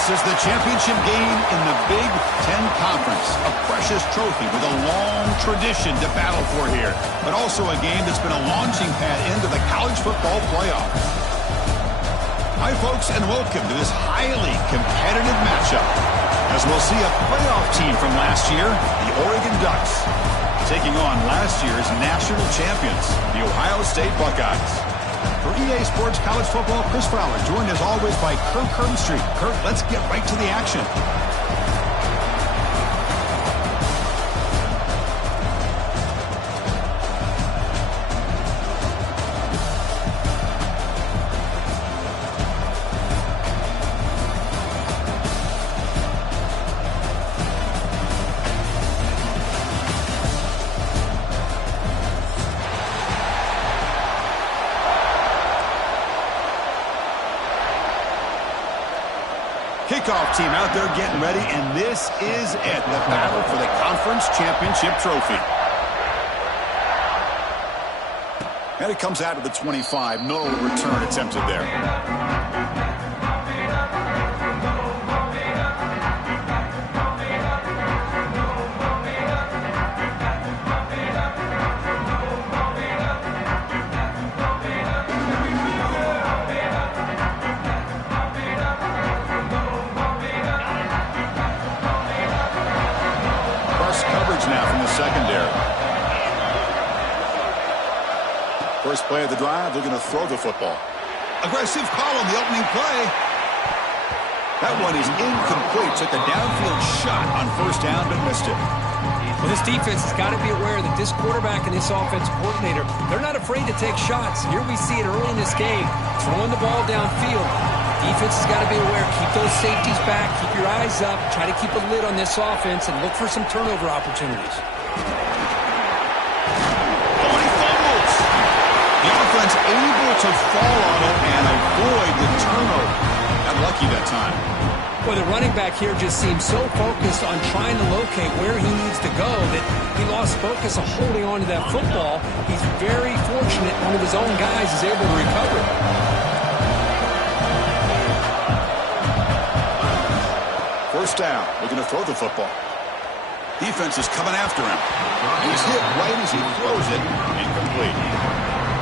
This is the championship game in the Big Ten Conference. A precious trophy with a long tradition to battle for here. But also a game that's been a launching pad into the college football playoff. Hi, folks, and welcome to this highly competitive matchup. As we'll see a playoff team from last year, the Oregon Ducks, taking on last year's national champions, the Ohio State Buckeyes. For EA Sports College Football, Chris Fowler, joined as always by Kirk Herbstreit. Kirk, let's get right to the action. Kickoff team out there getting ready, and this is it, the battle for the conference championship trophy. And it comes out of the 25. No return attempted there. First play of the drive, they're going to throw the football. Aggressive call on the opening play. That one is incomplete. Took a downfield shot on first down, but missed it. Well, this defense has got to be aware that this quarterback and this offensive coordinator, they're not afraid to take shots. Here we see it early in this game, throwing the ball downfield. Defense has got to be aware. Keep those safeties back. Keep your eyes up. Try to keep a lid on this offense and look for some turnover opportunities. Able to fall on it and avoid the turnover. Got lucky that time. Well, the running back here just seems so focused on trying to locate where he needs to go that he lost focus of holding on to that football. He's very fortunate one of his own guys is able to recover it. First down. We're going to throw the football. Defense is coming after him. He's hit right as he throws it. Incomplete.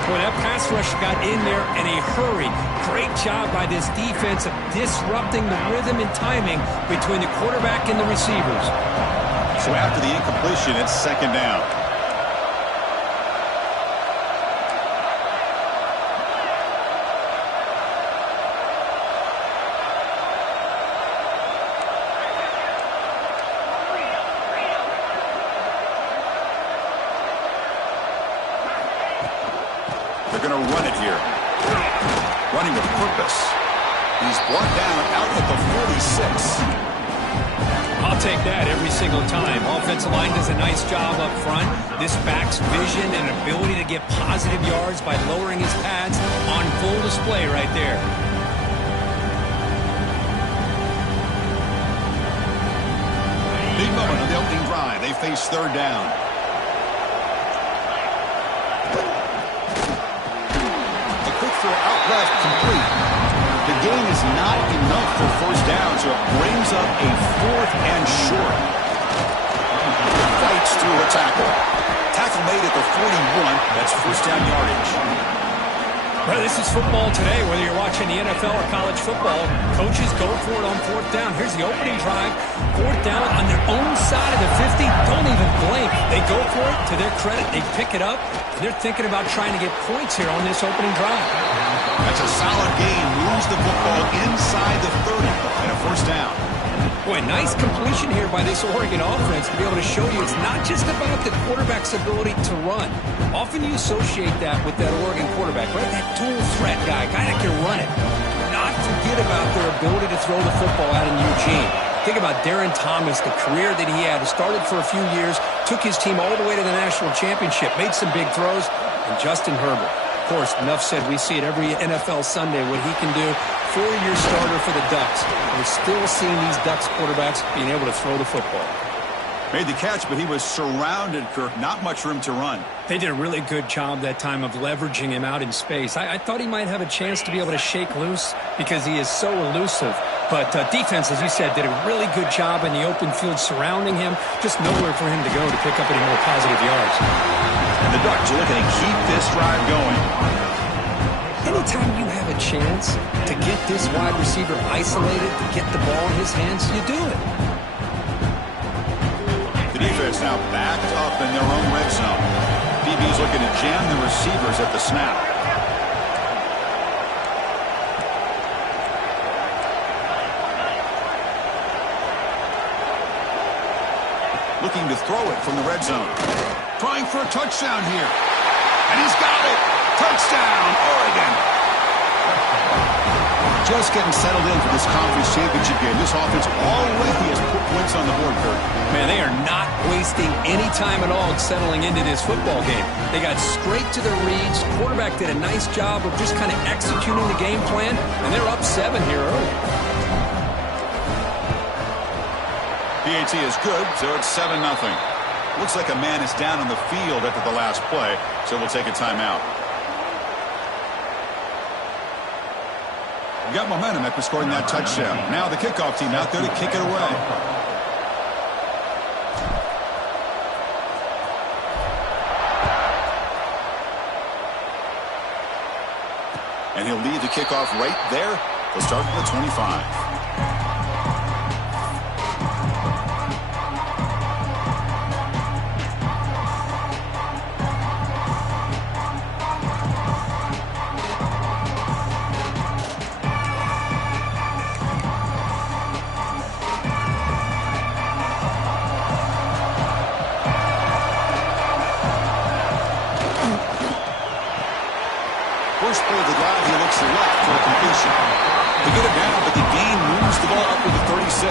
Boy, that pass rush got in there in a hurry. Great job by this defense of disrupting the rhythm and timing between the quarterback and the receivers. So after the incompletion, it's second down. They're going to run it here. Running with purpose. He's brought down out at the 46. I'll take that every single time. Offensive line does a nice job up front. This back's vision and ability to get positive yards by lowering his pads on full display right there. Big moment on the opening drive. They face third down. For out left, complete. The gain is not enough for first down, so it brings up a fourth and short. Fights through a tackle. Tackle made at the 41. That's first down yardage. Well, this is football today, whether you're watching the NFL or college football. Coaches go for it on fourth down. Here's the opening drive. Fourth down on their own side of the 50. Don't even blink. They go for it. To their credit, they pick it up. And they're thinking about trying to get points here on this opening drive. That's a solid gain. Moves the football inside the 30 and a first down. Boy, nice completion here by this Oregon offense to be able to show you it's not just about the quarterback's ability to run. Often you associate that with that Oregon quarterback, right? That dual threat guy that can run it. Not forget about their ability to throw the football out in Eugene. Think about Darren Thomas, the career that he had. Started for a few years, took his team all the way to the national championship, made some big throws, and Justin Herbert. Of course, enough said, we see it every NFL Sunday what he can do. Four-year starter for the Ducks. We're still seeing these Ducks quarterbacks being able to throw the football. Made the catch, but he was surrounded, Kirk. Not much room to run. They did a really good job that time of leveraging him out in space. I thought he might have a chance to be able to shake loose because he is so elusive. But defense, as you said, did a really good job in the open field surrounding him. Just nowhere for him to go to pick up any more positive yards. And the Ducks are looking to keep this drive going. Anytime you have a chance to get this wide receiver isolated, to get the ball in his hands, you do it. The defense now backed up in their own red zone. DB's looking to jam the receivers at the snap. Looking to throw it from the red zone. Trying for a touchdown here. And he's got it. Touchdown, Oregon. Just getting settled in for this conference championship game. This offense already has put points on the board, Kurt. Man, they are not wasting any time at all settling into this football game. They got straight to their reads. Quarterback did a nice job of just kind of executing the game plan, and they're up 7 here early. PAT is good, so it's 7-0. Looks like a man is down on the field after the last play, so we'll take a timeout. We got momentum after scoring that touchdown. Now the kickoff team out there to kick it away. And he'll lead the kickoff right there. He'll start from the 25. First play of the drive, he looks left for a completion. They get it down, but the gain moves the ball up to the 36.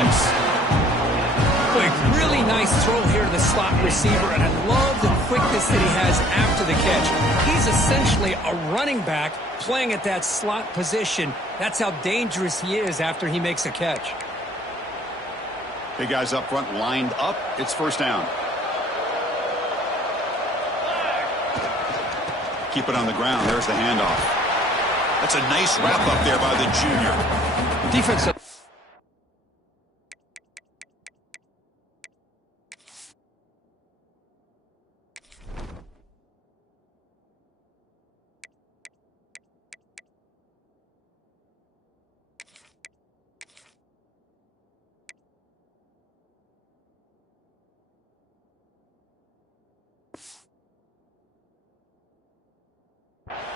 Quick, really nice throw here to the slot receiver, and I love the quickness that he has after the catch. He's essentially a running back playing at that slot position. That's how dangerous he is after he makes a catch. Big guys up front lined up. It's first down. Keep it on the ground. There's the handoff. That's a nice wrap up there by the junior. Defense.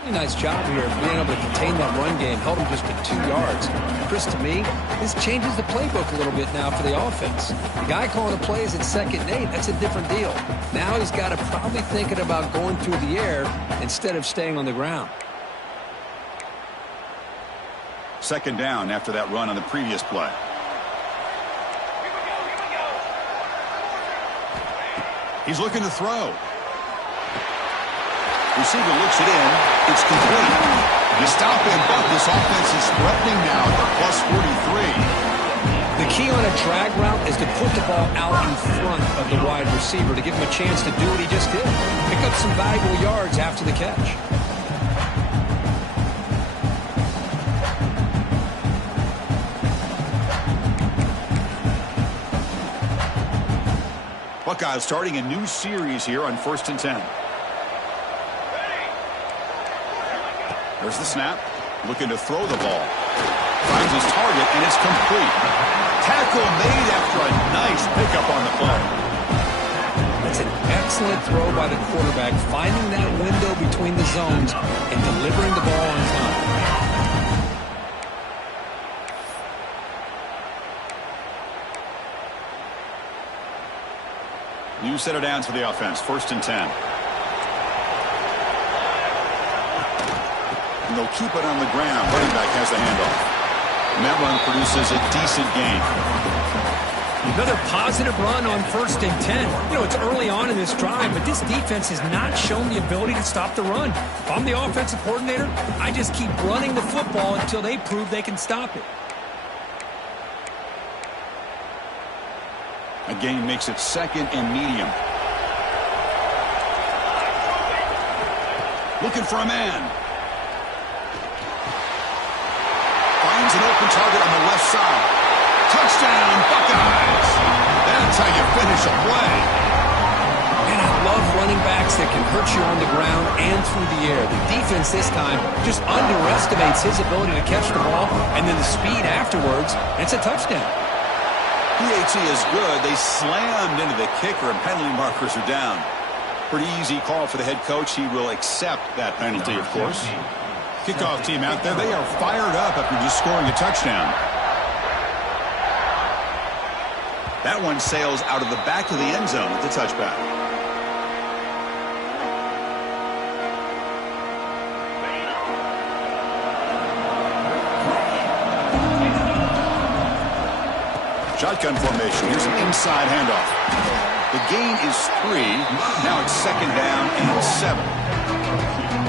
Really nice job here of being able to contain that run game, held him just to 2 yards. Chris, to me, this changes the playbook a little bit now for the offense. The guy calling the plays at 2nd and 8, that's a different deal. Now he's got to probably thinking about going through the air instead of staying on the ground. Second down after that run on the previous play. He's looking to throw. Receiver looks it in. It's complete. You stop and bunt. This offense is threatening now at the +43. The key on a drag route is to put the ball out in front of the wide receiver to give him a chance to do what he just did. Pick up some valuable yards after the catch. Buckeyes starting a new series here on 1st and 10. There's the snap. Looking to throw the ball. Finds his target, and it's complete. Tackle made after a nice pickup on the play. That's an excellent throw by the quarterback, finding that window between the zones and delivering the ball on time. New set of downs for the offense. 1st and 10. And they'll keep it on the ground. Running back has the handoff. And that run produces a decent gain. Another positive run on 1st and 10. You know, it's early on in this drive, but this defense has not shown the ability to stop the run. If I'm the offensive coordinator, I just keep running the football until they prove they can stop it. A gain makes it 2nd and medium. Looking for a man. finds an open target on the left side. Touchdown, Buckeyes! That's how you finish a play. And I love running backs that can hurt you on the ground and through the air. The defense this time just underestimates his ability to catch the ball, and then the speed afterwards, it's a touchdown. PAT is good. They slammed into the kicker, and penalty markers are down. Pretty easy call for the head coach. He will accept that penalty, of course. Kickoff team out there. They are fired up after just scoring a touchdown. That one sails out of the back of the end zone with the touchback. Shotgun formation. Here's an inside handoff. The gain is 3. Now it's 2nd down and 7.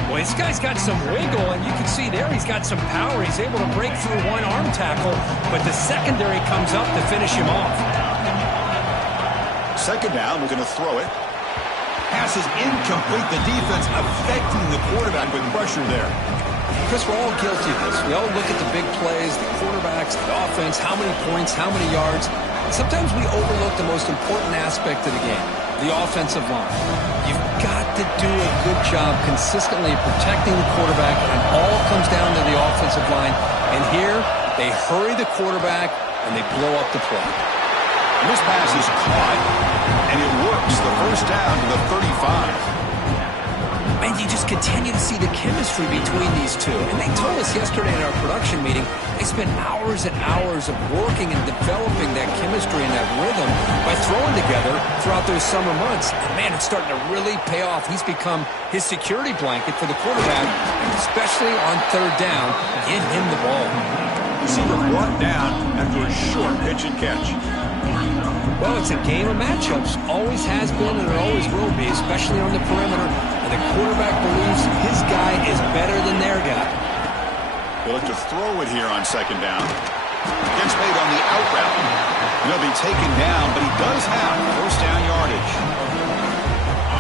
Well, this guy's got some wiggle, and you can see there he's got some power. He's able to break through one arm tackle, but the secondary comes up to finish him off. 2nd down, we're going to throw it. Pass is incomplete. The defense affecting the quarterback with pressure there. Chris, we're all guilty of this. We all look at the big plays, the quarterbacks, the offense, how many points, how many yards. Sometimes we overlook the most important aspect of the game, the offensive line. You've got to do a good job consistently protecting the quarterback, and it all comes down to the offensive line. And here, they hurry the quarterback, and they blow up the play. And this pass is caught, and it works. The 1st down to the 35. Man, you just continue to see the chemistry between these two. And they told us yesterday in our production meeting, they spent hours and hours of working and developing that chemistry and that rhythm by throwing together throughout those summer months. And man, it's starting to really pay off. He's become his security blanket for the quarterback, and especially on 3rd down, get him the ball. Receiver brought down after a short pitch and catch. Well, it's a game of matchups. Always has been and it always will be, especially on the perimeter. And the quarterback believes his guy is better than their guy. They look to throw it here on 2nd down. Gets made on the out route. He'll be taken down, but he does have 1st down yardage.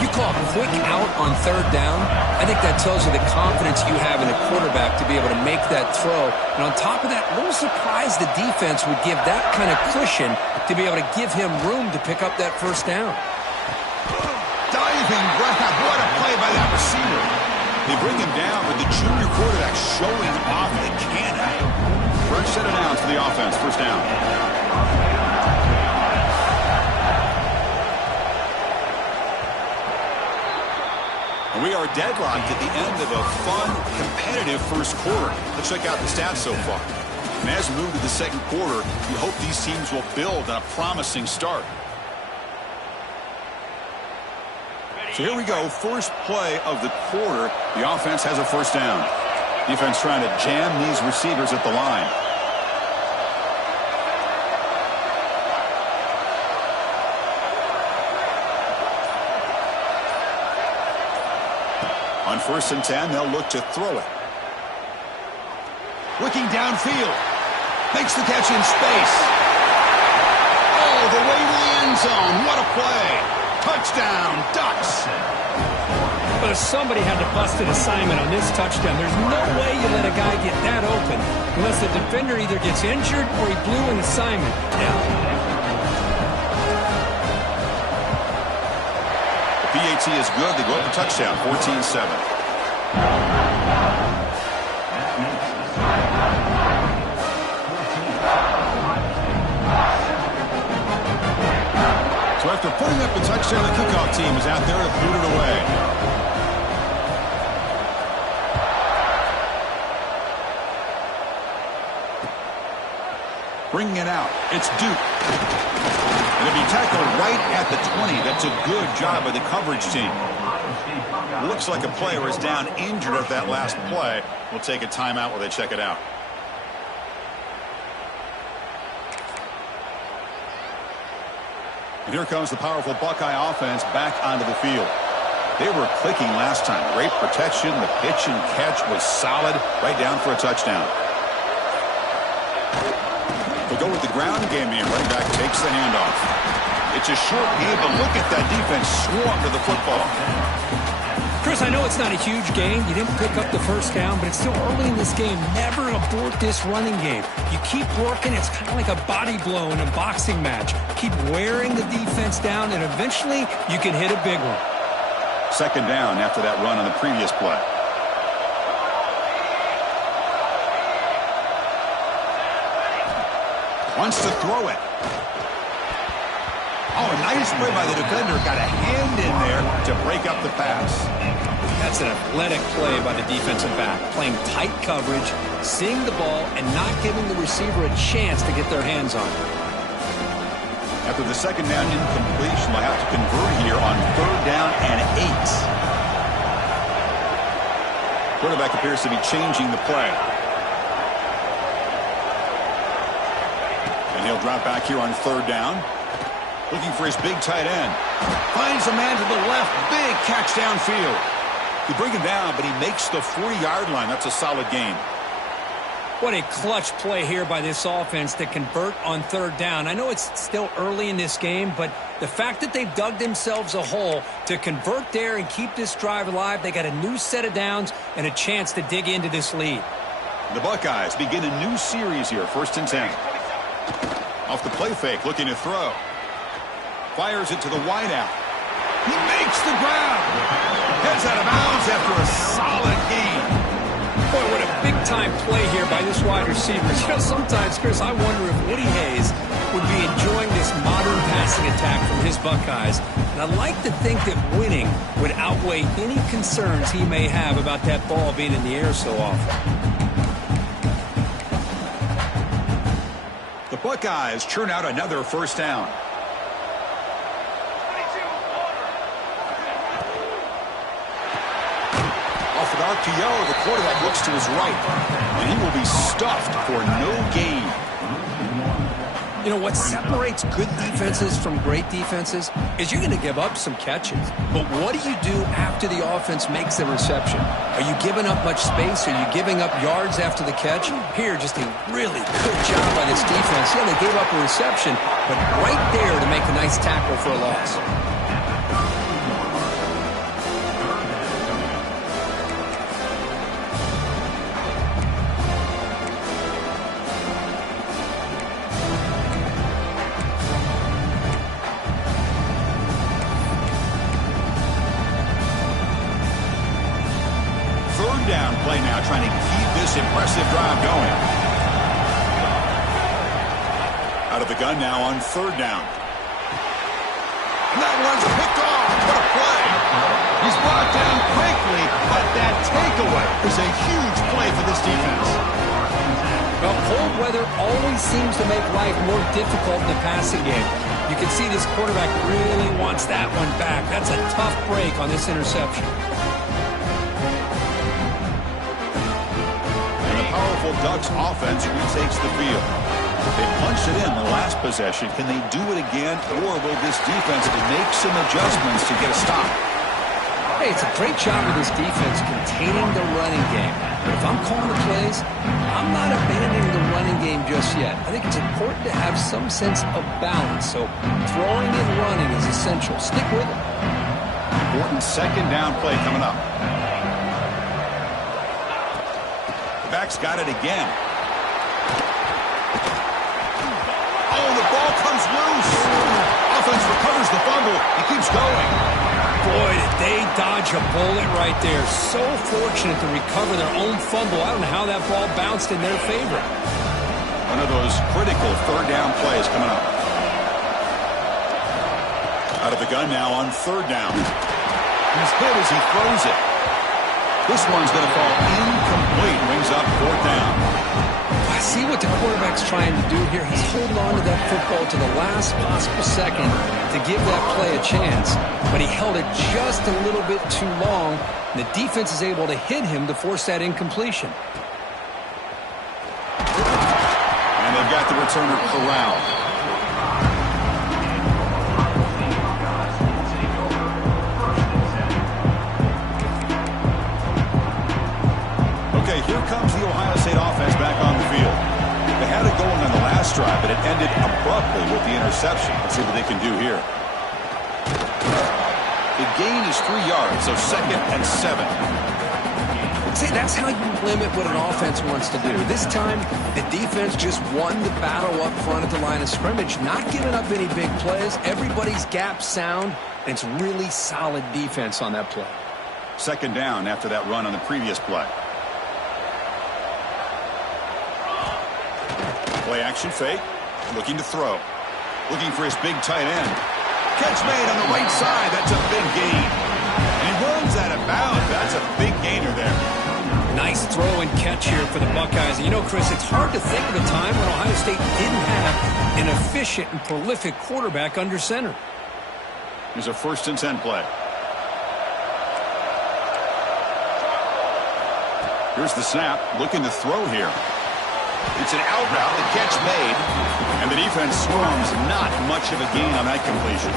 You call a quick out on 3rd down. I think that tells you the confidence you have in a quarterback to be able to make that throw. And on top of that, a little surprised the defense would give that kind of cushion to be able to give him room to pick up that 1st down. Diving grab. What a play by that receiver. They bring him down, but the junior quarterback showing off the cannon. Fresh set of downs for the offense. 1st down. And we are deadlocked at the end of a fun, competitive 1st quarter. Let's check out the stats so far. And as we move to the 2nd quarter, we hope these teams will build on a promising start. So here we go, 1st play of the quarter. The offense has a 1st down. Defense trying to jam these receivers at the line. On 1st and 10, they'll look to throw it. Looking downfield. Makes the catch in space. Oh, the way to the end zone. What a play. Touchdown, Ducks. But somebody had to bust an assignment on this touchdown. There's no way you let a guy get that open unless the defender either gets injured or he blew an assignment. The PAT is good. They go up a touchdown, 14-7. So after putting up the touchdown, the kickoff team is out there to boot it away. Bringing it out, it's Duke. And it'll be tackled right at the 20. That's a good job by the coverage team. Looks like a player is down injured at that last play. We'll take a timeout while they check it out. And here comes the powerful Buckeye offense back onto the field. They were clicking last time. Great protection. The pitch and catch was solid. Right down for a touchdown. They'll go with the ground game here. Running back takes the handoff. It's a short game, but look at that defense swarm to the football. Chris, I know it's not a huge gain. You didn't pick up the first down, but it's still early in this game. Never abort this running game. You keep working. It's kind of like a body blow in a boxing match. Keep wearing the defense down, and eventually you can hit a big one. Second down after that run on the previous play. Wants to throw it. Oh, nice play by the defender. Got a hand in there to break up the pass. That's an athletic play by the defensive back. Playing tight coverage, seeing the ball, and not giving the receiver a chance to get their hands on it. After the second down incompletion, they'll have to convert here on third down and 8. Quarterback appears to be changing the play. And he'll drop back here on third down. Looking for his big tight end. Finds a man to the left. Big catch downfield. You bring him down, but he makes the 40-yard line. That's a solid gain. What a clutch play here by this offense to convert on third down. I know it's still early in this game, but the fact that they've dug themselves a hole to convert there and keep this drive alive, they got a new set of downs and a chance to dig into this lead. The Buckeyes begin a new series here, 1st and 10. Off the play fake, looking to throw. Fires it to the wideout. He makes the grab. Heads out of bounds after a solid gain. Boy, what a big-time play here by this wide receiver. You know, sometimes, Chris, I wonder if Woody Hayes would be enjoying this modern passing attack from his Buckeyes. And I'd like to think that winning would outweigh any concerns he may have about that ball being in the air so often. The Buckeyes churn out another first down. Off an RPO, the quarterback looks to his right, and he will be stuffed for no gain. You know, what separates good defenses from great defenses is you're going to give up some catches. But what do you do after the offense makes the reception? Are you giving up much space? Are you giving up yards after the catch? Here, just a really good job by this defense. Yeah, they gave up a reception, but right there to make a nice tackle for a loss. Down play now, trying to keep this impressive drive going. Out of the gun now on third down. And that one's picked off. What a play. He's brought down quickly, but that takeaway is a huge play for this defense. Well, cold weather always seems to make life more difficult in the passing game. You can see this quarterback really wants that one back. That's a tough break on this interception. Powerful Ducks offense retakes the field. They punched it in the last possession. Can they do it again, or will this defense make some adjustments to get a stop? Hey, it's a great job of this defense containing the running game. But if I'm calling the plays, I'm not abandoning the running game just yet. I think it's important to have some sense of balance. So throwing and running is essential. Stick with it. Important second down play coming up. Back's got it again. Oh, the ball comes loose. Offense recovers the fumble. He keeps going. Boy, did they dodge a bullet right there. So fortunate to recover their own fumble. I don't know how that ball bounced in their favor. One of those critical third down plays coming up. Out of the gun now on third down. He's hit as he throws it. This one's going to fall incomplete. Brings up fourth down. I see what the quarterback's trying to do here. He's holding on to that football to the last possible second to give that play a chance. But he held it just a little bit too long. And the defense is able to hit him to force that incompletion. And they've got the returner corralled. Okay, here comes the Ohio State offense back on the field. They had it going on the last drive, but it ended abruptly with the interception. Let's see what they can do here. The gain is 3 yards, so 2nd and 7. See, that's how you limit what an offense wants to do. This time, the defense just won the battle up front at the line of scrimmage, not giving up any big plays. Everybody's gap sound, and it's really solid defense on that play. 2nd down after that run on the previous play. Play action fake, looking to throw. Looking for his big tight end. Catch made on the right side. That's a big gain. And he runs out of bounds. That's a big gainer there. Nice throw and catch here for the Buckeyes. And you know, Chris, it's hard to think of a time when Ohio State didn't have an efficient and prolific quarterback under center. Here's a 1st and 10 play. Here's the snap. Looking to throw here. It's an out route, the catch made, and the defense swarms. Not much of a gain on that completion.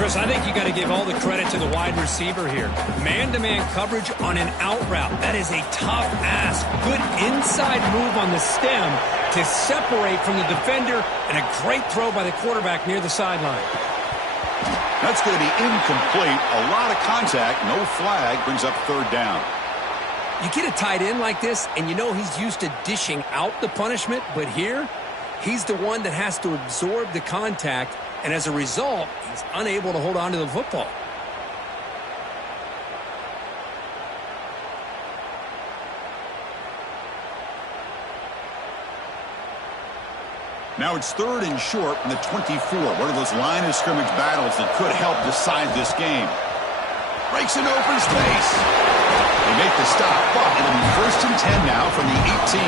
Chris, I think you got to give all the credit to the wide receiver here. Man-to-man coverage on an out route. That is a tough ask. Good inside move on the stem to separate from the defender, and a great throw by the quarterback near the sideline. That's going to be incomplete. A lot of contact, no flag, brings up 3rd down. You get a tight end like this, and you know he's used to dishing out the punishment, but here, he's the one that has to absorb the contact, and as a result, he's unable to hold on to the football. Now it's 3rd and short from the 24. One of those line of scrimmage battles that could help decide this game. Breaks into open space. They make the stop, but it'll be 1st and 10 now from the 18.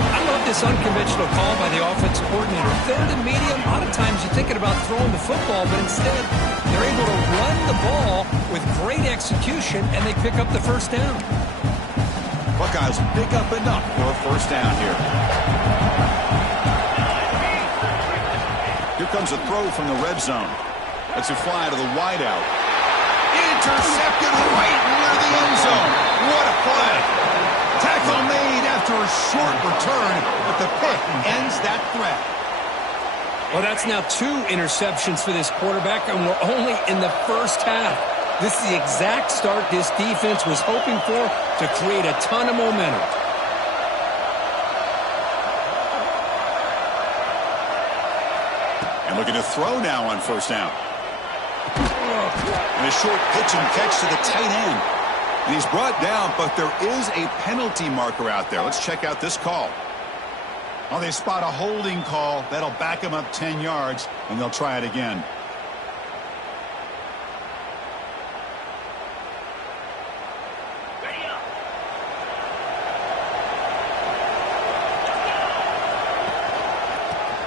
I love this unconventional call by the offensive coordinator. 3rd and medium, a lot of times you're thinking about throwing the football, but instead they're able to run the ball with great execution, and they pick up the 1st down. Buckeyes pick up enough for a 1st down here. Here comes a throw from the red zone. That's a fly to the wideout. Intercepted right near the end zone. What a play. Tackle made after a short return, but the pick ends that threat. Well, that's now 2 interceptions for this quarterback, and we're only in the 1st half. This is the exact start this defense was hoping for to create a ton of momentum. And looking to throw now on 1st down. And a short pitch and catch to the tight end. And he's brought down, but there is a penalty marker out there. Let's check out this call. Oh, they spot a holding call. That'll back him up 10 yards, and they'll try it again.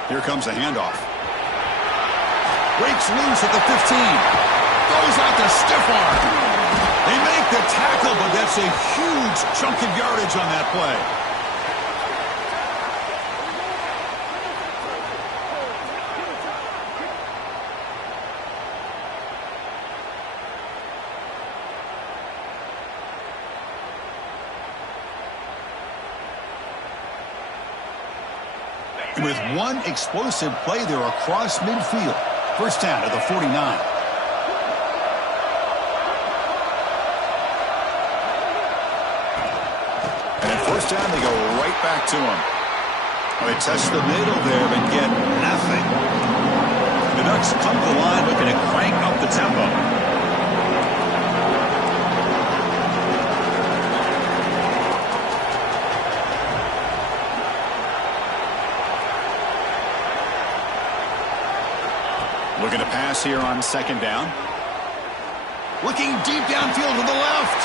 Here comes the handoff. Breaks loose at the 15. Goes out to stiff arm. They make the tackle, but that's a huge chunk of yardage on that play. And with one explosive play there across midfield. 1st down at the 49. Down, they go right back to him. Well, they test the middle there, but get nothing. The Ducks pump the line, looking to crank up the tempo. Looking to pass here on 2nd down. Looking deep downfield to the left.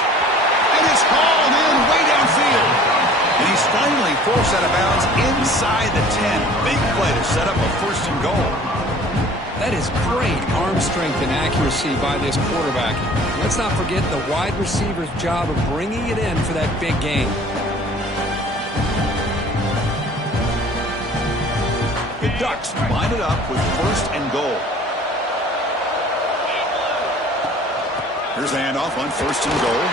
And it's hauled in way downfield. And he's finally forced out of bounds inside the 10. Big play to set up a 1st and goal. That is great arm strength and accuracy by this quarterback. Let's not forget the wide receiver's job of bringing it in for that big game. The Ducks line it up with 1st and goal. Here's the handoff on 1st and goal.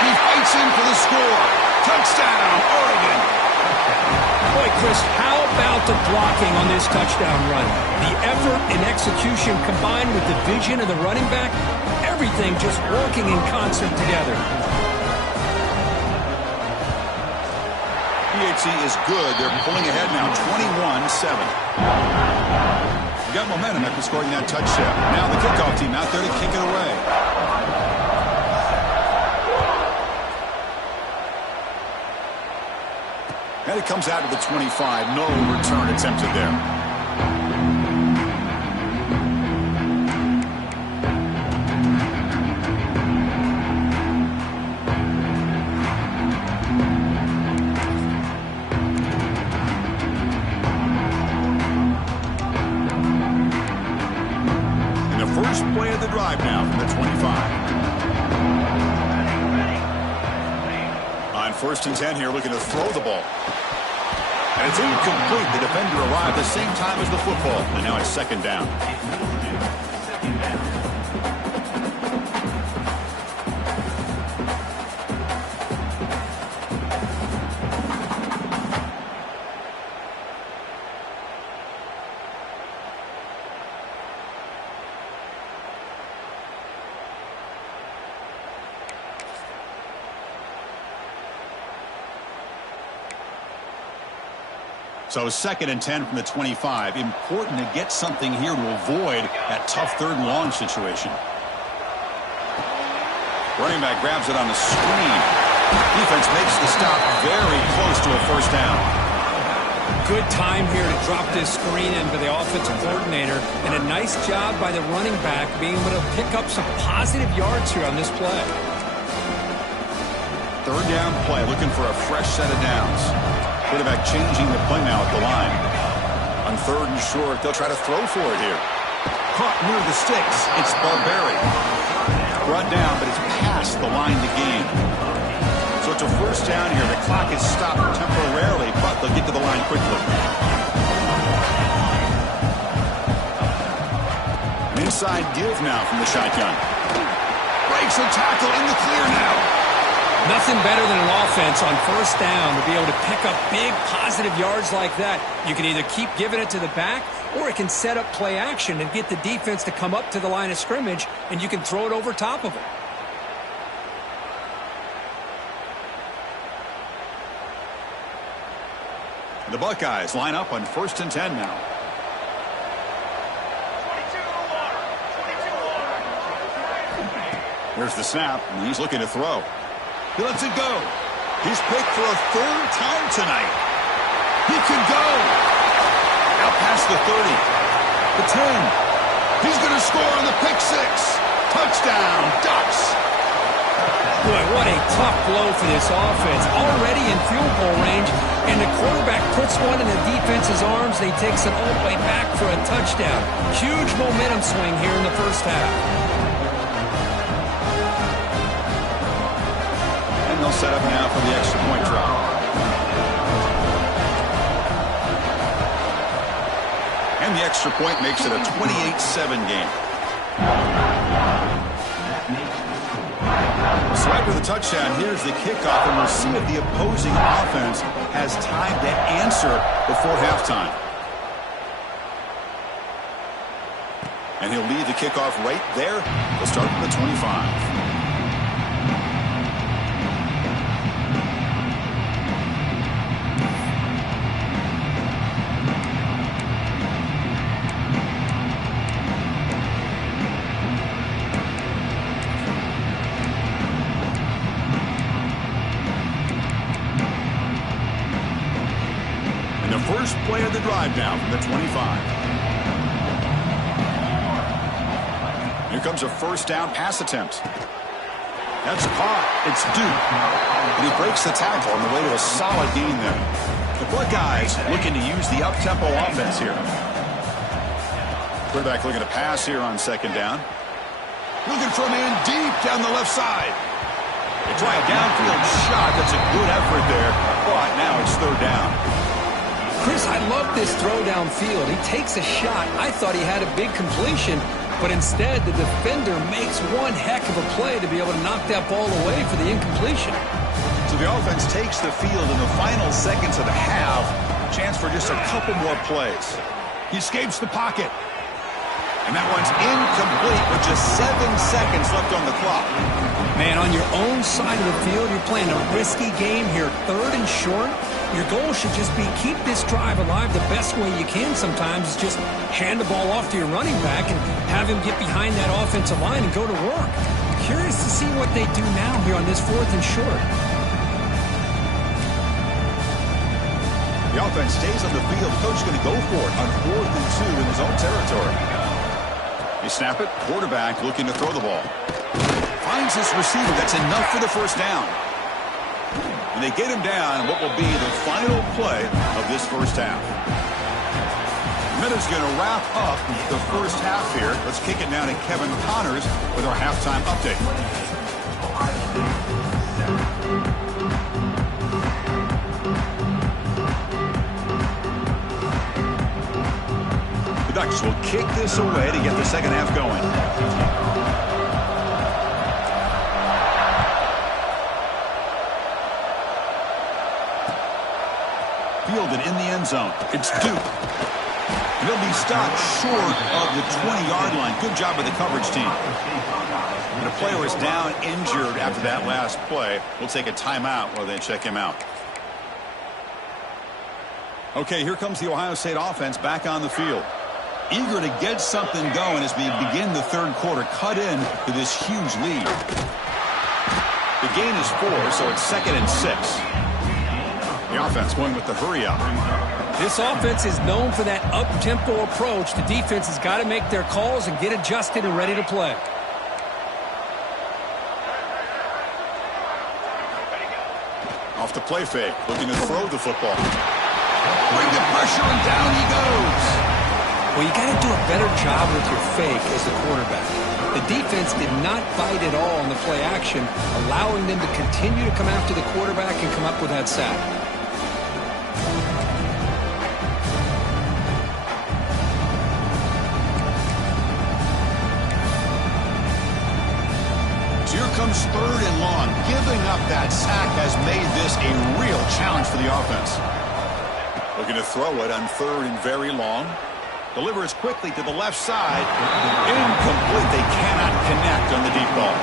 And he fights in for the score. Touchdown, Oregon. Boy, Chris, how about the blocking on this touchdown run? The effort and execution combined with the vision of the running back, everything just working in concert together. PHC is good. They're pulling ahead now, 21-7. Got momentum after scoring that touchdown. Now the kickoff team out there to kick it away. And it comes out to the 25. No return attempted there. And the first play of the drive now from the 25. On 1st and 10 here, looking to throw the ball. And it's incomplete. The defender arrived the same time as the football. And now it's 2nd down. So 2nd and 10 from the 25. Important to get something here to avoid that tough 3rd and long situation. Running back grabs it on the screen. Defense makes the stop very close to a 1st down. Good time here to drop this screen in for the offensive coordinator, and a nice job by the running back being able to pick up some positive yards here on this play. 3rd down play, looking for a fresh set of downs. Quarterback changing the play now at the line. On 3rd and short, they'll try to throw for it here. Caught near the sticks. It's Barberi. Brought down, but it's past the line to gain. So it's a 1st down here. The clock is stopped temporarily, but they'll get to the line quickly. An inside give now from the shotgun. Breaks a tackle in the clear now. Nothing better than an offense on 1st down to be able to pick up big positive yards like that. You can either keep giving it to the back, or it can set up play action and get the defense to come up to the line of scrimmage, and you can throw it over top of it. The Buckeyes line up on 1st and 10 now. Here's the snap, and he's looking to throw. He lets it go. He's picked for a 3rd time tonight. He can go. Out past the 30. The 10. He's going to score on the pick 6. Touchdown, Ducks. Boy, what a tough blow for this offense. Already in field goal range, and the quarterback puts one in the defense's arms, and he takes it all the way back for a touchdown. Huge momentum swing here in the 1st half. They'll set up now for the extra point drop. And the extra point makes it a 28-7 game. So after the touchdown, here's the kickoff, and we'll see if the opposing offense has time to answer before halftime. And he'll lead the kickoff right there. They'll start from the 25. First play of the drive now from the 25. Here comes a 1st down pass attempt. That's caught. It's Duke. And he breaks the tackle on the way to a solid gain there. The Buckeyes looking to use the up-tempo offense here. Quarterback looking to pass here on 2nd down. Looking for a man deep down the left side. They try a downfield shot. That's a good effort there. But now it's 3rd down. Chris, I love this throw downfield. He takes a shot. I thought he had a big completion, but instead the defender makes one heck of a play to be able to knock that ball away for the incompletion. So the offense takes the field in the final seconds of the half. Chance for just a couple more plays. He escapes the pocket. And that one's incomplete with just 7 seconds left on the clock. Man, on your own side of the field, you're playing a risky game here. 3rd and short. Your goal should just be keep this drive alive the best way you can sometimes. Is just hand the ball off to your running back and have him get behind that offensive line and go to work. Curious to see what they do now here on this 4th and short. The offense stays on the field. Coach is going to go for it on 4th and 2 in his own territory. You snap it, quarterback looking to throw the ball. Finds this receiver. That's enough for the first down. And they get him down in what will be the final play of this first half. Minute's going to wrap up the first half here. Let's kick it down to Kevin Connors with our halftime update. The Ducks will kick this away to get the second half going. Fielded in the end zone. It's Duke. He'll be stopped short of the 20-yard line. Good job by the coverage team. And a player is down injured after that last play. We'll take a timeout while they check him out. Okay, here comes the Ohio State offense back on the field. Eager to get something going as we begin the 3rd quarter. Cut in to this huge lead. The gain is 4, so it's 2nd and 6. The offense going with the hurry up. This offense is known for that up-tempo approach. The defense has got to make their calls and get adjusted and ready to play. Off the play fake, looking to throw the football. Bring the pressure, and down he goes. Well, you got to do a better job with your fake as the quarterback. The defense did not bite at all on the play action, allowing them to continue to come after the quarterback and come up with that sack. So here comes 3rd and long. Giving up that sack has made this a real challenge for the offense. Looking to throw it on 3rd and very long. Delivers quickly to the left side. Incomplete. They cannot connect on the deep ball.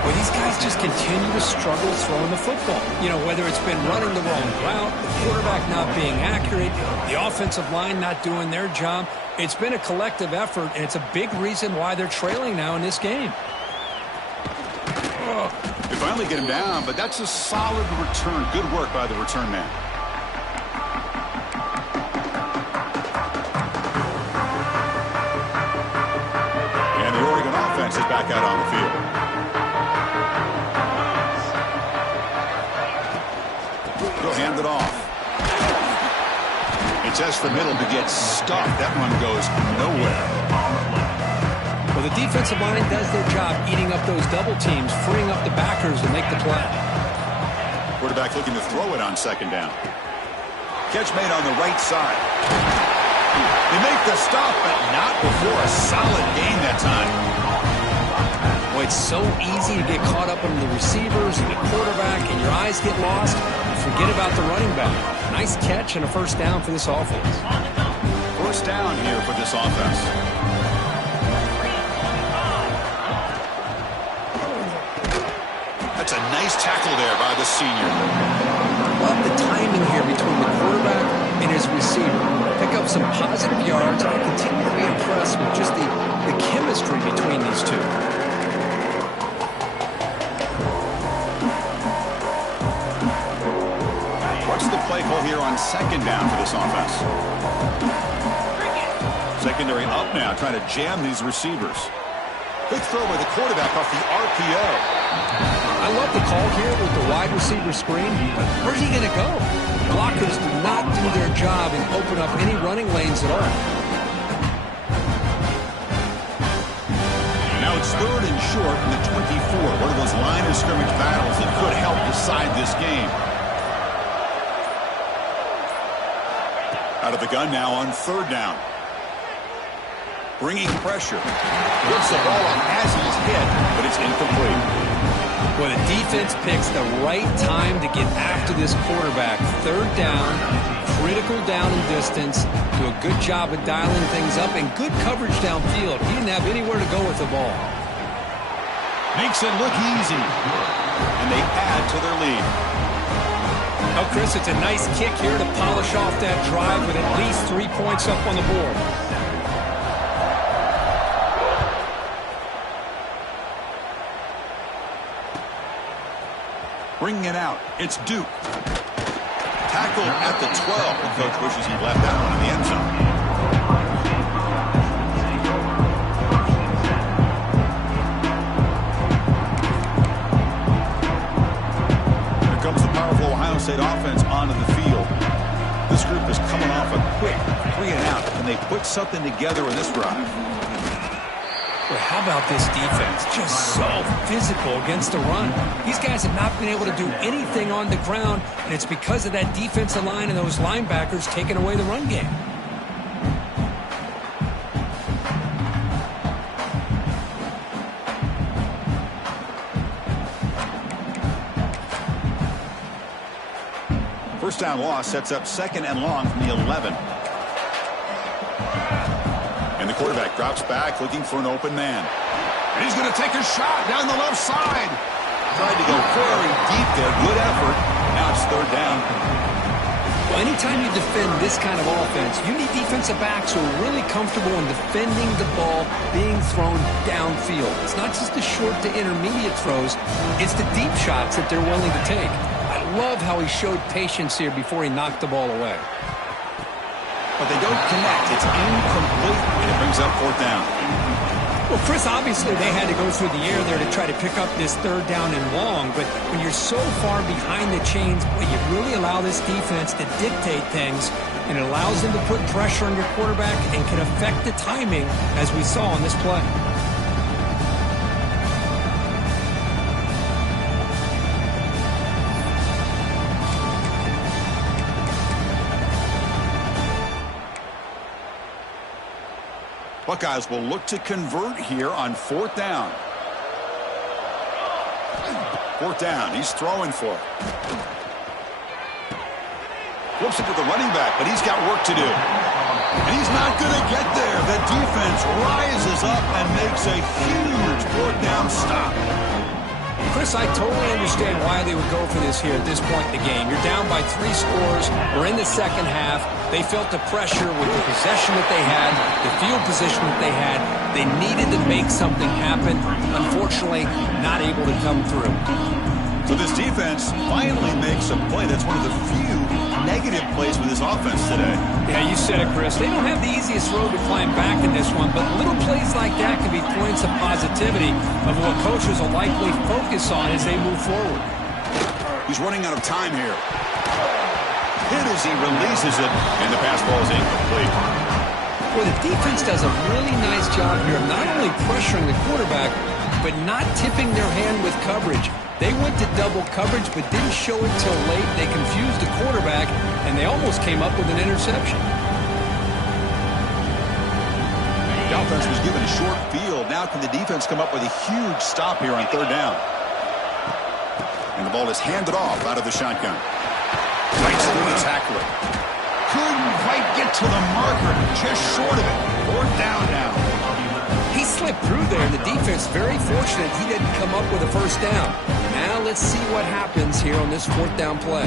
Well, these guys just continue to struggle throwing the football. You know, whether it's been running the wrong route, the quarterback not being accurate, the offensive line not doing their job. It's been a collective effort, and it's a big reason why they're trailing now in this game. They finally get him down, but that's a solid return. Good work by the return man. Is back out on the field. He'll hand it off. It's just the middle to get stuck. That one goes nowhere. Well, the defensive line does their job eating up those double teams, freeing up the backers to make the play. Quarterback looking to throw it on 2nd down. Catch made on the right side. They make the stop, but not before a solid gain that time. Boy, it's so easy to get caught up in the receivers and the quarterback, and your eyes get lost. Forget about the running back. Nice catch and a first down for this offense. First down here for this offense. That's a nice tackle there by the senior. Love the timing here between the quarterback and his receiver. Pick up some positive yards. I continue to be impressed with just the chemistry between these two. What's the play call here on 2nd down for this offense? Secondary up now, trying to jam these receivers. Good throw by the quarterback off the RPO. I love the call here with the wide receiver screen, but where's he going to go? Blockers do not do their job and open up any running lanes at all. Now it's 3rd and short in the 24. One of those line of scrimmage battles that could help decide this game. Out of the gun now on 3rd down. Bringing pressure. Gets the ball up as he's hit, but it's incomplete. Well, the defense picks the right time to get after this quarterback. Third down, critical down and distance. Do a good job of dialing things up and good coverage downfield. He didn't have anywhere to go with the ball. Makes it look easy. And they add to their lead. Oh, Chris, it's a nice kick here to polish off that drive with at least 3 points up on the board. Bringing it out, it's Duke. Tackle at the 12. The coach wishes he left that one in the end zone. Here comes the powerful Ohio State offense onto the field. This group is coming off a quick 3 and out. Can they put something together in this drive? Well, how about this defense? Just so physical against the run. These guys have not been able to do anything on the ground, and it's because of that defensive line and those linebackers taking away the run game. First down loss sets up 2nd and long from the 11. And the quarterback drops back looking for an open man. And he's going to take a shot down the left side. Tried to go very deep there. Good effort. Now it's 3rd down. Well, anytime you defend this kind of offense, you need defensive backs who are really comfortable in defending the ball being thrown downfield. It's not just the short to intermediate throws. It's the deep shots that they're willing to take. I love how he showed patience here before he knocked the ball away. But they don't connect. It's incomplete, and it brings up 4th down. Well, Chris, obviously they had to go through the air there to try to pick up this 3rd down and long, but when you're so far behind the chains, boy, you really allow this defense to dictate things, and it allows them to put pressure on your quarterback and can affect the timing, as we saw on this play. Buckeyes will look to convert here on 4th down. 4th down. He's throwing for it. Flips it to the running back, but he's got work to do. And he's not going to get there. The defense rises up and makes a huge 4th down stop. Chris, I totally understand why they would go for this here at this point in the game. You're down by 3 scores. We're in the second half. They felt the pressure with the possession that they had, the field position that they had. They needed to make something happen. Unfortunately, not able to come through. So this defense finally makes a play. That's one of the few negative plays with this offense today. Yeah, you said it, Chris. They don't have the easiest road to climb back in this one, but little plays like that can be points of positivity of what coaches will likely focus on as they move forward. He's running out of time here. Hit as he releases it, and the pass ball is incomplete. Well, the defense does a really nice job here of not only pressuring the quarterback, but not tipping their hand with coverage. They went to double coverage, but didn't show it till late. They confused the quarterback, and they almost came up with an interception. The offense was given a short field. Now can the defense come up with a huge stop here on 3rd down? And the ball is handed off out of the shotgun. Nice through to tackle it. Couldn't quite get to the marker. Just short of it. 4th down now. He slipped through there, and the defense very fortunate he didn't come up with a 1st down. Now let's see what happens here on this 4th down play.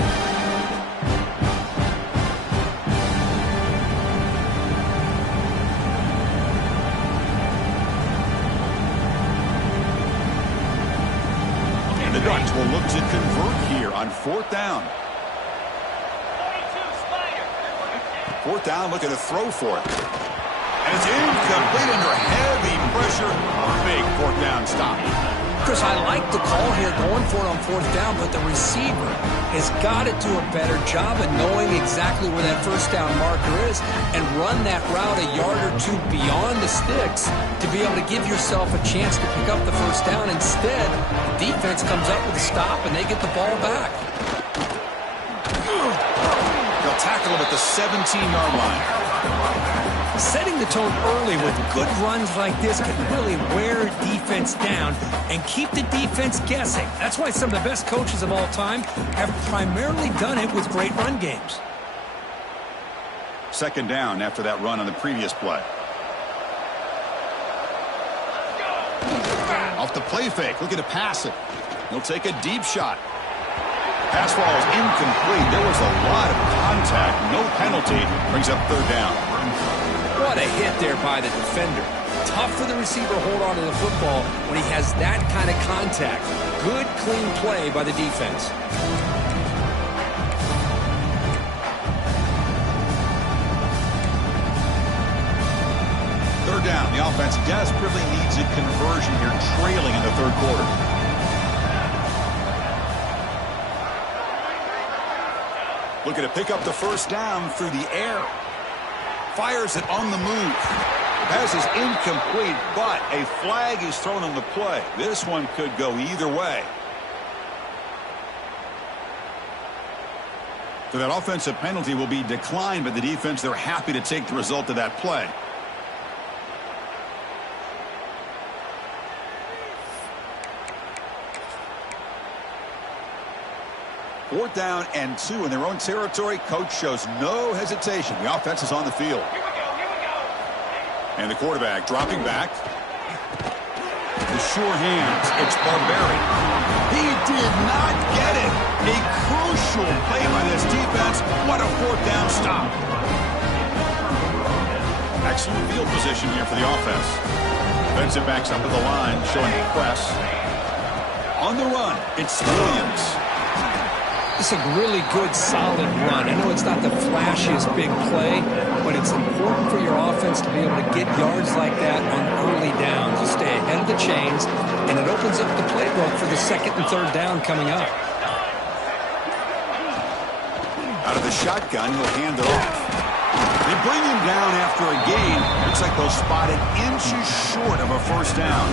And the Ducks will look to convert here on 4th down. 4th down, looking to throw for it. And it's incomplete under heavy pressure. Big 4th down stop. Chris, I like the call here going for it on 4th down, but the receiver has got to do a better job of knowing exactly where that 1st down marker is and run that route a yard or 2 beyond the sticks to be able to give yourself a chance to pick up the 1st down. Instead, the defense comes up with a stop and they get the ball back. They'll tackle him at the 17-yard line. Setting the tone early with good runs like this can really wear defense down and keep the defense guessing. That's why some of the best coaches of all time have primarily done it with great run games. Second down after that run on the previous play. Off the play fake, looking to pass it. He'll take a deep shot. Pass falls incomplete. There was a lot of contact. No penalty. Brings up third down. What a hit there by the defender. Tough for the receiver to hold on to the football when he has that kind of contact. Good, clean play by the defense. Third down. The offense desperately needs a conversion here, trailing in the third quarter. Looking to pick up the first down through the air. Fires it on the move. Pass is incomplete, but a flag is thrown on the play. This one could go either way. So that offensive penalty will be declined by the defense. They're happy to take the result of that play. Fourth down and 2 in their own territory. Coach shows no hesitation. The offense is on the field. And the quarterback dropping back. The sure hands. It's Barberi. He did not get it. A crucial play by this defense. What a fourth down stop. Excellent field position here for the offense. Defensive backs up to the line, showing a press. On the run, it's Williams. It's a really good, solid run. I know it's not the flashiest big play, but it's important for your offense to be able to get yards like that on early downs. You stay ahead of the chains, and it opens up the playbook for the second and third down coming up. Out of the shotgun, he'll hand it off. They bring him down after a gain. Looks like they'll spot it inches short of a first down.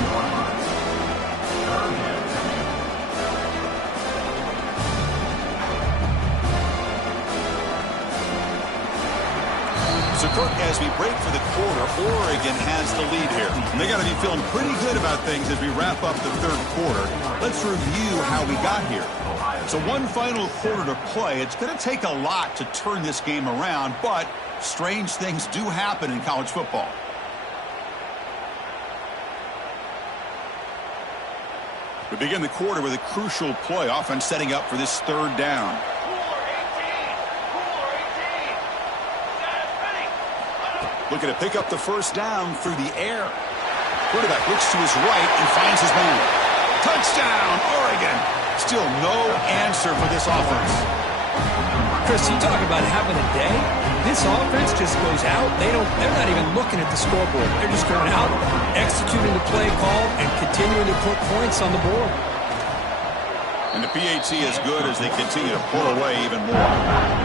So, Kirk, as we break for the quarter, Oregon has the lead here. And they got to be feeling pretty good about things as we wrap up the third quarter. Let's review how we got here. So one final quarter to play. It's going to take a lot to turn this game around, but strange things do happen in college football. We begin the quarter with a crucial play, offense setting up for this third down. Looking to pick up the first down through the air. Quarterback looks to his right and finds his man. Touchdown, Oregon. Still no answer for this offense. Chris, you talk about having a day. This offense just goes out. They're not even looking at the scoreboard. They're just going out, executing the play call, and continuing to put points on the board. And the PAT is good as they continue to pull away even more.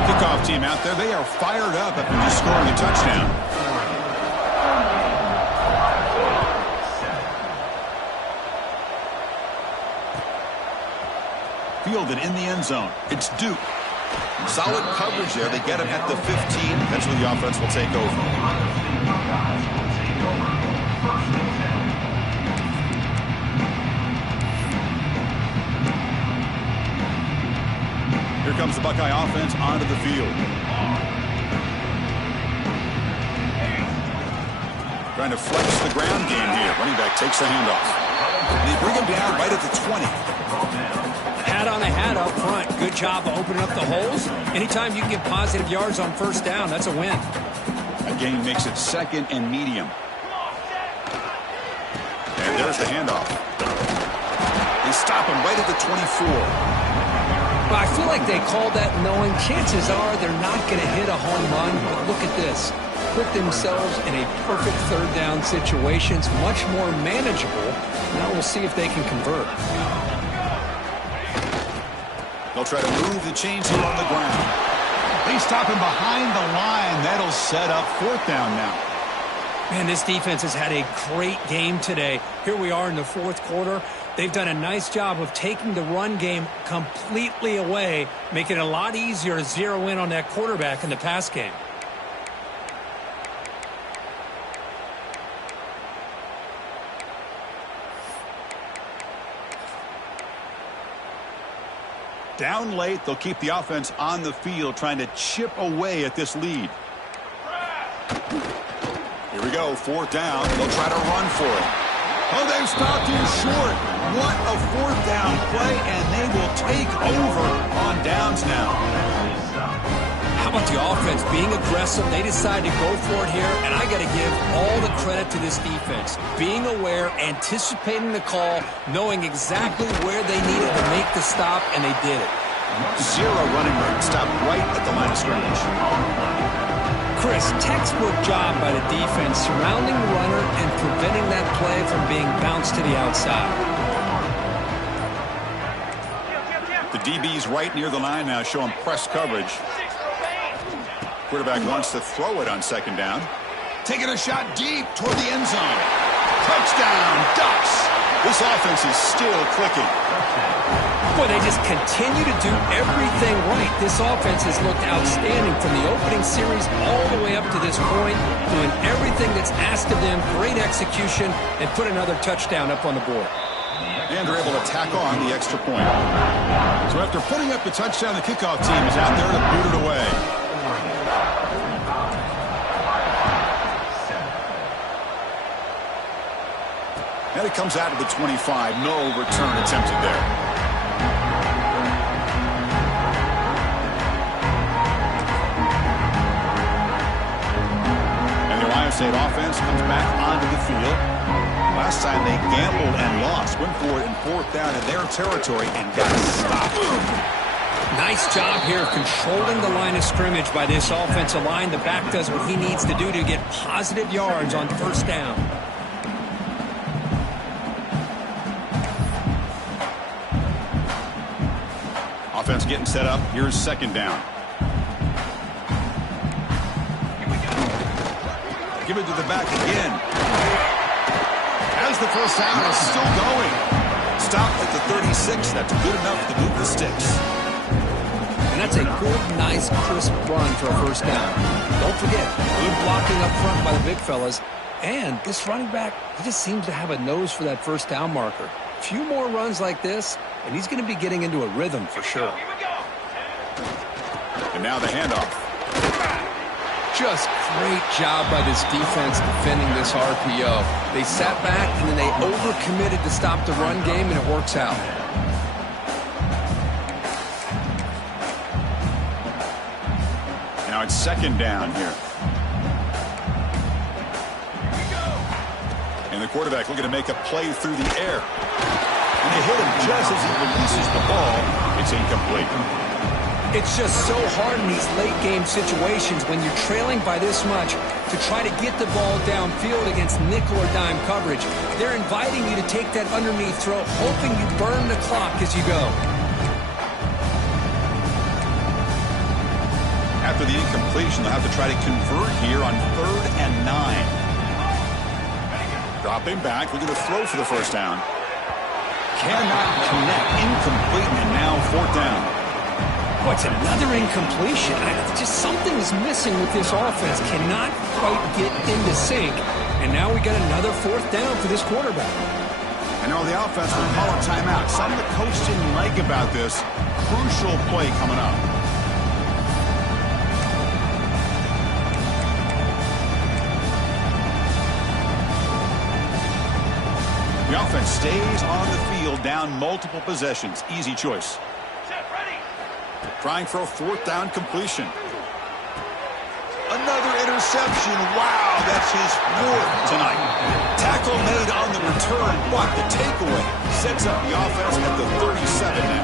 Kickoff team out there, they are fired up after just scoring a touchdown. Fielded in the end zone. It's Duke. Solid coverage there. They get him at the 15. That's where the offense will take over. Here comes the Buckeye offense onto the field. Trying to flex the ground game here. Running back takes the handoff. And they bring him down right at the 20. Hat on a hat up front. Good job of opening up the holes. Anytime you can get positive yards on first down, that's a win. That gain makes it second and medium. And there's the handoff. They stop him right at the 24. But I feel like they called that knowing chances are they're not going to hit a home run. But look at this. Put themselves in a perfect third down situation. It's much more manageable. Now we'll see if they can convert. They'll try to move the chains here on the ground. They stop him behind the line. That'll set up fourth down now. Man, this defense has had a great game today. Here we are in the fourth quarter. They've done a nice job of taking the run game completely away, making it a lot easier to zero in on that quarterback in the pass game. Down late, they'll keep the offense on the field trying to chip away at this lead. Here we go, 4th down. They'll try to run for it. Oh, they've stopped him short. What a 4th down play, and they will take over on downs now. How about the offense being aggressive? They decide to go for it here, and I got to give all the credit to this defense. Being aware, anticipating the call, knowing exactly where they needed to make the stop, and they did it. 0 running room. Stopped right at the line of scrimmage. Chris, textbook job by the defense surrounding the runner and preventing that play from being bounced to the outside. The DB's right near the line now, showing press coverage. Quarterback wants to throw it on 2nd down. Taking a shot deep toward the end zone. Touchdown, Ducks. This offense is still clicking. Boy, they just continue to do everything right. This offense has looked outstanding from the opening series all the way up to this point, doing everything that's asked of them, great execution, and put another touchdown up on the board. And they're able to tack on the extra point. So after putting up the touchdown, the kickoff team is out there to boot it away. And it comes out of the 25. No return attempted there. And the Ohio State offense comes back onto the field. Last time they gambled and lost. Went for it in 4th down in their territory and got stopped. Nice job here of controlling the line of scrimmage by this offensive line. The back does what he needs to do to get positive yards on 1st down. Offense getting set up. Here's 2nd down. Give it to the back again. As the 1st down is still going. Stopped at the 36. That's good enough to move the sticks. And that's a good, nice, crisp run for a 1st down. Don't forget, good blocking up front by the big fellas. And this running back, he just seems to have a nose for that 1st down marker. A few more runs like this, and he's going to be getting into a rhythm for sure. And now the handoff. Just great job by this defense defending this RPO. They sat back, and then they overcommitted to stop the run game, and it works out. Now it's 2nd down here. And the quarterback looking to make a play through the air. And they hit him just as he releases the ball. It's incomplete. It's just so hard in these late-game situations when you're trailing by this much to try to get the ball downfield against nickel or dime coverage. They're inviting you to take that underneath throw, hoping you burn the clock as you go. After the incompletion, they'll have to try to convert here on 3rd and 9. Dropping back, looking to throw for the 1st down. Cannot connect, incomplete, and now 4th down. Oh, it's another incompletion. Just something is missing with this offense. Cannot quite get into sync. And now we got another 4th down for this quarterback. I know the offense will call a timeout. Something the coach didn't like about this. Crucial play coming up. The offense stays on the field, down multiple possessions. Easy choice. Trying for a 4th down completion. Another interception. Wow, that's his 4th tonight. Tackle made on the return, but the takeaway sets up the offense at the 37 now.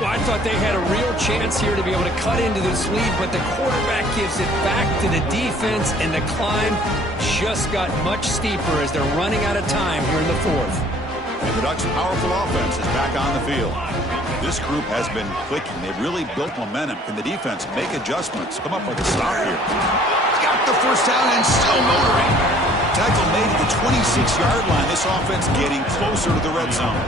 Well, I thought they had a real chance here to be able to cut into this lead, but the quarterback gives it back to the defense, and the climb just got much steeper as they're running out of time here in the 4th. And the Ducks' powerful offense is back on the field. This group has been clicking. They've really built momentum. Can the defense make adjustments? Come up with a stop here. Got the 1st down and still motoring. Tackle made at the 26-yard line. This offense getting closer to the red zone.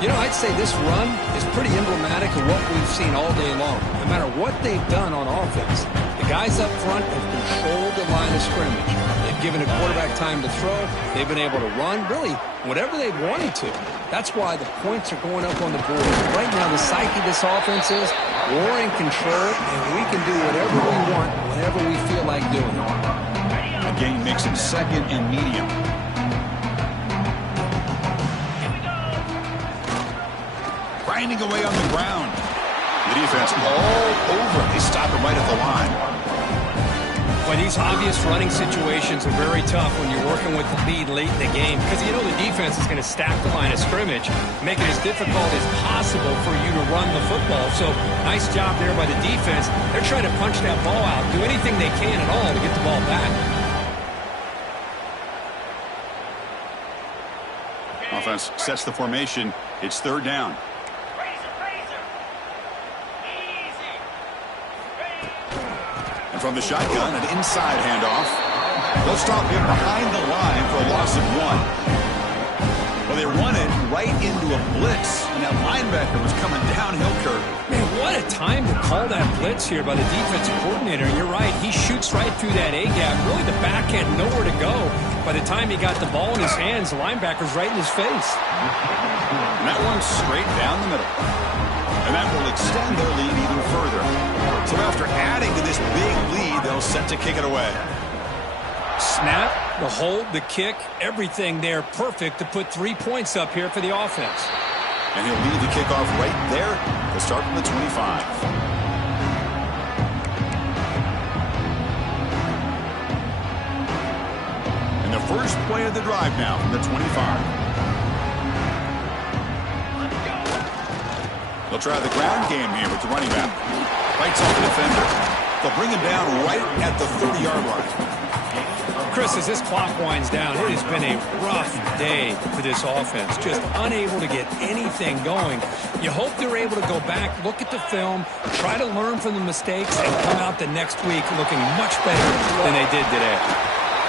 You know, I'd say this run is pretty emblematic of what we've seen all day long. No matter what they've done on offense, the guys up front have controlled the line of scrimmage. They've given a quarterback time to throw. They've been able to run, really, whatever they've wanted to. That's why the points are going up on the board. Right now, the psyche of this offense is we're in control, and we can do whatever we want whenever we feel like doing it. A gain makes it second and medium. Grinding away on the ground. The defense all over. They stop it right at the line. Well, these obvious running situations are very tough when you're working with the lead late in the game because you know the defense is going to stack the line of scrimmage, make it as difficult as possible for you to run the football. So nice job there by the defense. They're trying to punch that ball out, do anything they can at all to get the ball back. Offense sets the formation. It's third down. And from the shotgun, an inside handoff. They'll stop him behind the line for a loss of 1. Well, they run it right into a blitz, and that linebacker was coming downhill, Kurt. Man, what a time to call that blitz here by the defensive coordinator. And you're right, he shoots right through that A-gap. Really, the back had nowhere to go. By the time he got the ball in his hands, the linebacker's right in his face. And that one's straight down the middle. And that will extend their lead even further. So after adding to this big lead, they'll set to kick it away. Snap, the hold, the kick, everything there perfect to put 3 points up here for the offense. And he'll lead the kickoff right there to start from the 25. And the first play of the drive now from the 25. They'll try the ground game here with the running back. Fights off the defender. They'll bring him down right at the 30-yard line. Chris, as this clock winds down, it has been a rough day for this offense. Just unable to get anything going. You hope they're able to go back, look at the film, try to learn from the mistakes, and come out the next week looking much better than they did today.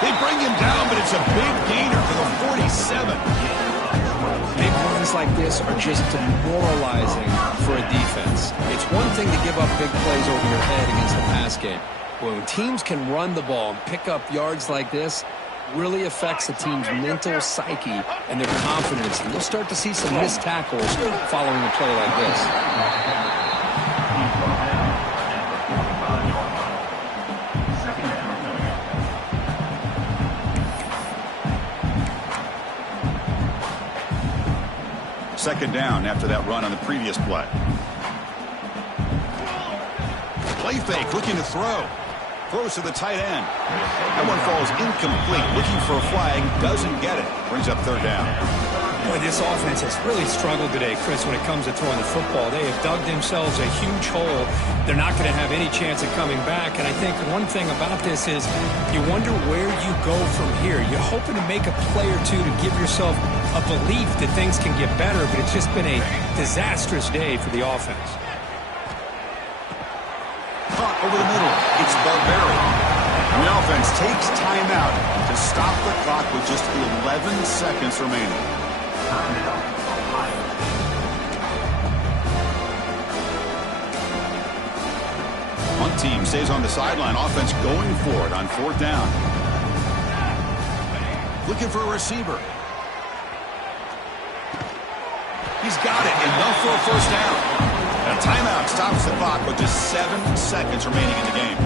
They bring him down, but it's a big gainer for the 47. Big runs like this are just demoralizing for a defense. It's one thing to give up big plays over your head against the pass game. When teams can run the ball and pick up yards like this, really affects the team's mental psyche and their confidence. And you'll start to see some missed tackles following a play like this. Second down after that run on the previous play. Play fake, looking to throw. Throws to the tight end. That one falls incomplete. Looking for a flag, doesn't get it. Brings up third down. Boy, this offense has really struggled today, Chris, when it comes to throwing the football. They have dug themselves a huge hole. They're not going to have any chance of coming back. And I think one thing about this is you wonder where you go from here. You're hoping to make a play or two to give yourself a belief that things can get better, but it's just been a disastrous day for the offense. Caught over the middle. It's Barberi. And the offense takes timeout to stop the clock with just 11 seconds remaining. One team stays on the sideline. Offense going for it on fourth down. Looking for a receiver. He's got it. Enough for a first down. And a timeout stops the clock with just 7 seconds remaining in the game.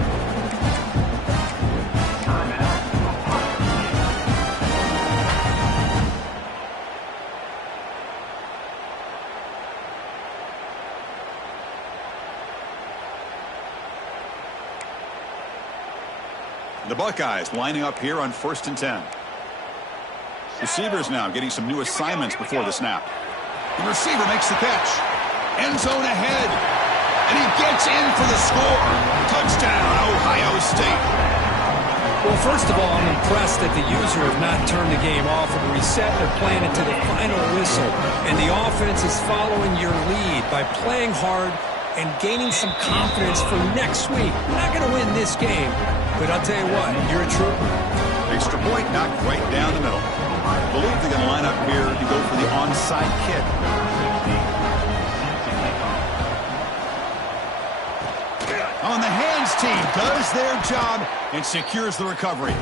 The Buckeyes lining up here on 1st and 10. Receivers now getting some new assignments before the snap. The receiver makes the catch. End zone ahead. And he gets in for the score. Touchdown, Ohio State. Well, first of all, I'm impressed that the user have not turned the game off and reset. They're playing it to the final whistle. And the offense is following your lead by playing hard and gaining some confidence for next week. We're not going to win this game, but I'll tell you what, you're a trooper. Extra point knocked right down the middle. I believe they're going to line up here to go for the onside kick. On the hands team does their job and secures the recovery.